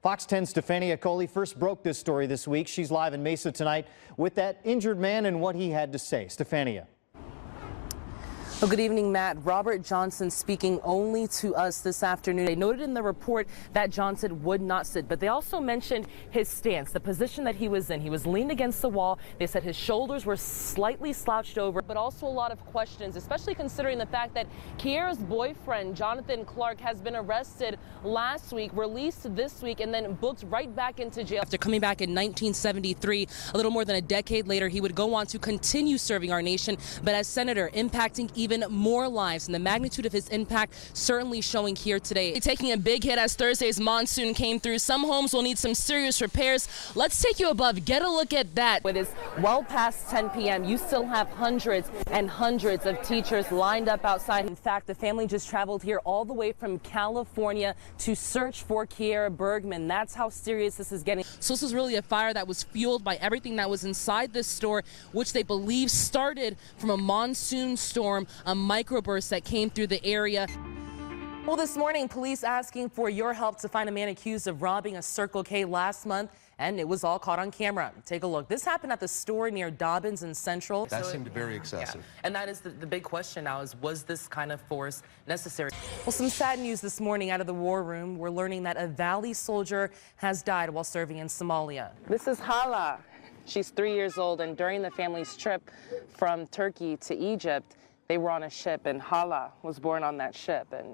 Fox 10's Stefania Okolie first broke this story this week. She's live in Mesa tonight with that injured man and what he had to say. Stefania. Well, good evening, Matt. Robert Johnson speaking only to us this afternoon. They noted in the report that Johnson would not sit, but they also mentioned his stance, the position that he was in. He was leaned against the wall. They said his shoulders were slightly slouched over, but also a lot of questions, especially considering the fact that Kiera's boyfriend, Jonathan Clark, has been arrested last week, released this week, and then booked right back into jail. After coming back in 1973, a little more than a decade later, he would go on to continue serving our nation, but as senator, impacting even more lives, and the magnitude of his impact certainly showing here today. Taking a big hit as Thursday's monsoon came through. Some homes will need some serious repairs. Let's take you above. Get a look at that. It is well past 10 p.m. You still have hundreds and hundreds of teachers lined up outside. In fact, the family just traveled here all the way from California to search for Kiera Bergman. That's how serious this is getting. So this is really a fire that was fueled by everything that was inside this store, which they believe started from a monsoon storm, a microburst that came through the area. Well, this morning, police asking for your help to find a man accused of robbing a Circle K last month, and it was all caught on camera. Take a look. This happened at the store near Dobbins and Central. That seemed very excessive. Yeah. And that is the big question now is, was this kind of force necessary? Well, some sad news this morning out of the war room. We're learning that a Valley soldier has died while serving in Somalia. This is Hala. She's 3 years old, and during the family's trip from Turkey to Egypt, they were on a ship, and Hala was born on that ship, and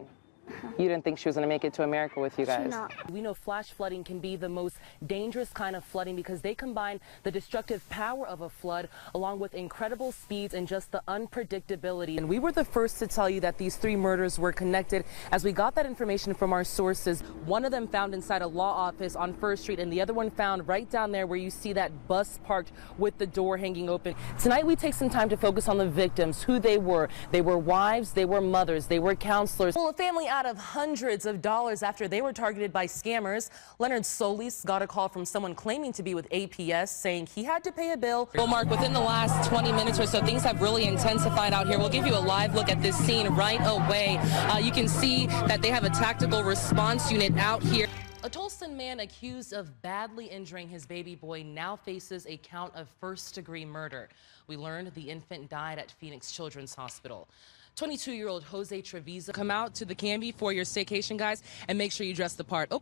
you didn't think she was going to make it to America with you guys. No. We know flash flooding can be the most dangerous kind of flooding because they combine the destructive power of a flood along with incredible speeds and just the unpredictability. And we were the first to tell you that these three murders were connected as we got that information from our sources. One of them found inside a law office on First Street, and the other one found right down there where you see that bus parked with the door hanging open. Tonight we take some time to focus on the victims, who they were. They were wives, they were mothers, they were counselors. Well, a family out of hundreds of dollars after they were targeted by scammers. Leonard Solis got a call from someone claiming to be with APS saying he had to pay a bill. Well, Mark, within the last 20 minutes or so, things have really intensified out here. We'll give you a live look at this scene right away. You can see that they have a tactical response unit out here. A Tulsa man accused of badly injuring his baby boy now faces a count of first-degree murder. We learned the infant died at Phoenix Children's Hospital. 22-year-old Jose Treviso. Come out to the Canby for your staycation, guys, and make sure you dress the part.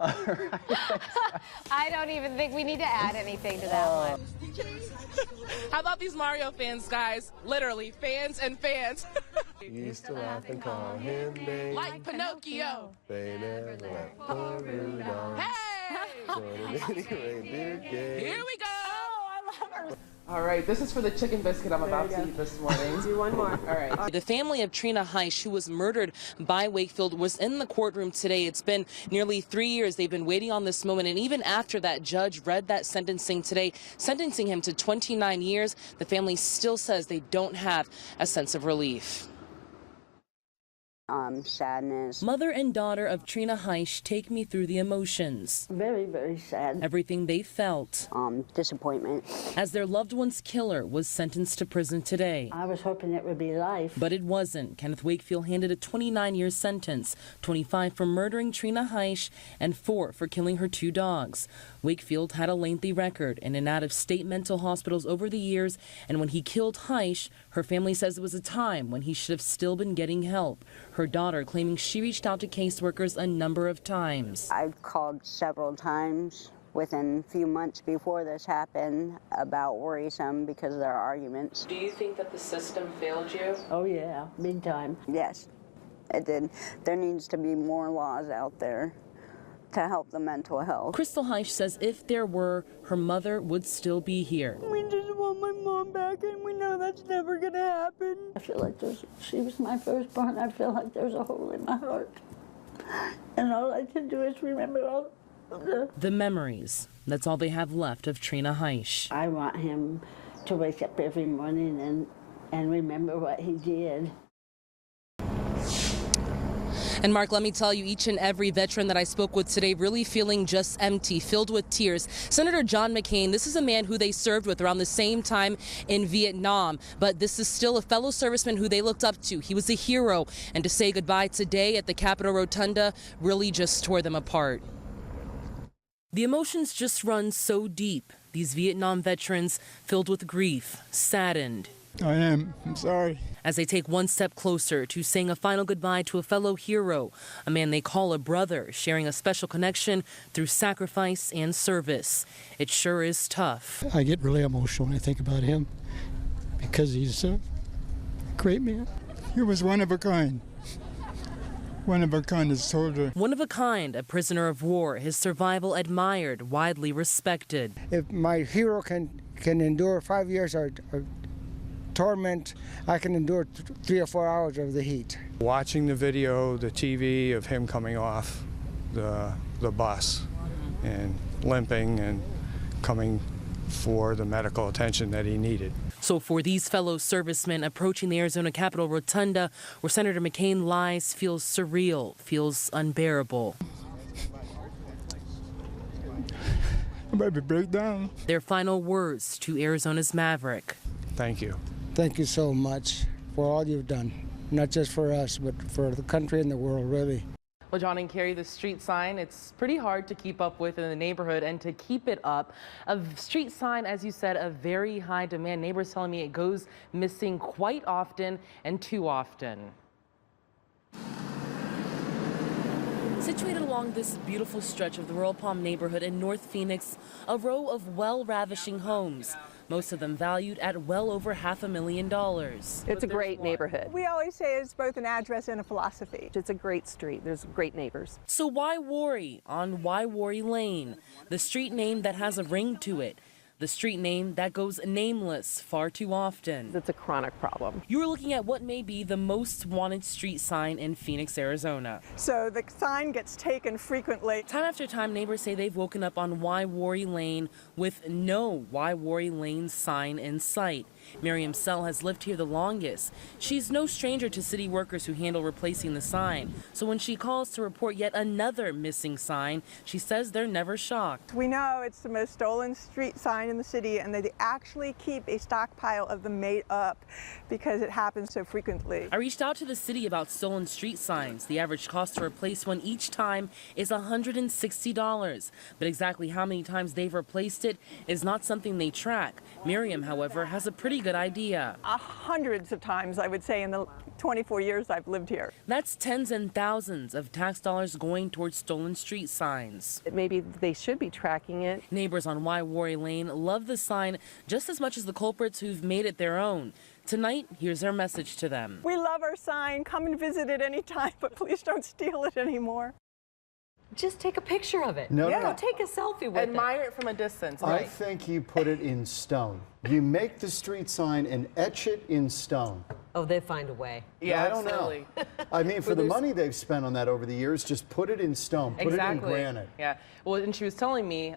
I don't even think we need to add anything to that one. How about these Mario fans, guys? Literally, fans and fans. Used to laugh and call him baby. Like Pinocchio. They never let poor Rudolph. Hey! Here we go! Oh, All right, this is for the chicken biscuit I'm about to eat this morning. do one more. All right. The family of Trina Heish, who was murdered by Wakefield, was in the courtroom today. It's been nearly 3 years. They've been waiting on this moment. And even after that judge read that sentencing today, sentencing him to 29 years, the family still says they don't have a sense of relief. Sadness. Mother and daughter of Trina Heish take me through the emotions. Very, very sad. Everything they felt. Disappointment. As their loved one's killer was sentenced to prison today. I was hoping it would be life. But it wasn't. Kenneth Wakefield handed a 29-year sentence, 25 for murdering Trina Heish and 4 for killing her 2 dogs. Wakefield had a lengthy record in and out of state mental hospitals over the years, and when he killed Heish, her family says it was a time when he should have still been getting help. Her daughter claiming she reached out to caseworkers a number of times. I've called several times within a few months before this happened about worrisome because of their arguments. Do you think that the system failed you? Oh yeah, big time. Yes, it did. There needs to be more laws out there to help the mental health. Crystal Heish says if there were, her mother would still be here. We just want my mom back, and we know that's never gonna happen. I feel like she was my firstborn. I feel like there's a hole in my heart. And all I can do is remember all the memories. That's all they have left of Trina Heish. I want him to wake up every morning and remember what he did. And Mark, let me tell you, each and every veteran that I spoke with today really feeling just empty, filled with tears. Senator John McCain, this is a man who they served with around the same time in Vietnam, but this is still a fellow serviceman who they looked up to. He was a hero, and to say goodbye today at the Capitol Rotunda really just tore them apart. The emotions just run so deep. These Vietnam veterans filled with grief, saddened. I'm sorry. As they take one step closer to saying a final goodbye to a fellow hero, a man they call a brother, sharing a special connection through sacrifice and service. It sure is tough. I get really emotional when I think about him because he's a great man. He was one of a kind. One of a kind, a soldier. One of a kind, a prisoner of war, his survival admired, widely respected. If my hero can endure 5 years or torment, I can endure 3 or 4 hours of the heat. Watching the video, the TV of him coming off the bus and limping and coming for the medical attention that he needed. So for these fellow servicemen approaching the Arizona Capitol Rotunda, where Senator McCain lies, feels surreal, feels unbearable. I'm about to break down. Their final words to Arizona's Maverick. Thank you. Thank you so much for all you've done, not just for us, but for the country and the world, really. Well, John and Carrie, the street sign, it's pretty hard to keep up with in the neighborhood, and to keep it up, a street sign, as you said, a very high demand. Neighbors telling me it goes missing quite often and too often. Situated along this beautiful stretch of the Royal Palm neighborhood in North Phoenix, a row of well-ravishing homes, most of them valued at well over $500,000. It's a great neighborhood. We always say it's both an address and a philosophy. It's a great street. There's great neighbors. So why worry on Why Worry Lane, the street name that has a ring to it? The street name that goes nameless far too often. It's a chronic problem. You're looking at what may be the most wanted street sign in Phoenix, Arizona. So the sign gets taken frequently. Time after time, neighbors say they've woken up on Why Worry Lane with no Why Worry Lane sign in sight. Miriam Sell has lived here the longest. She's no stranger to city workers who handle replacing the sign. So when she calls to report yet another missing sign, she says they're never shocked. We know it's the most stolen street sign in the city, and they actually keep a stockpile of them made up because it happens so frequently. I reached out to the city about stolen street signs. The average cost to replace one each time is $160. But exactly how many times they've replaced it is not something they track. Miriam, however, has a pretty good idea. Hundreds of times, I would say, in the 24 years I've lived here. That's tens and thousands of tax dollars going towards stolen street signs. Maybe they should be tracking it. Neighbors on Why Worry Lane love the sign just as much as the culprits who've made it their own. Tonight, here's our message to them. We love our sign. Come and visit it anytime, but please don't steal it anymore. Just take a picture of it. No, Take a selfie with Admire it from a distance. I think you put it in stone. You make the street sign and etch it in stone. Oh, they find a way. Yeah, I don't know. I mean, for the money they've spent on that over the years, just put it in stone, put it in granite. Yeah. Well, and she was telling me,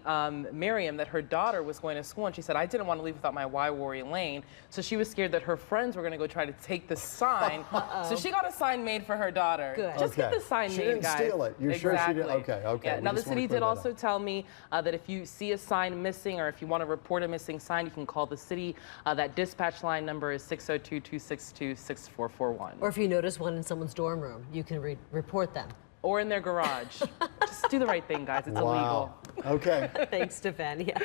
Miriam, that her daughter was going to school, and she said, I didn't want to leave without my Why Worry Lane. So she was scared that her friends were going to go try to take the sign. So she got a sign made for her daughter. Good. Just get the sign She made, didn't guys. steal it. You're sure she did? Okay. Yeah. We Now, the just wanna city clear did that also up. tell me that if you see a sign missing, or if you want to report a missing sign, you can call the city. That dispatch line number is 602-262-6441. Or if you notice one in someone's dorm room, you can report them. Or in their garage. Just do the right thing, guys. It's illegal. Okay. Thanks, Stefania.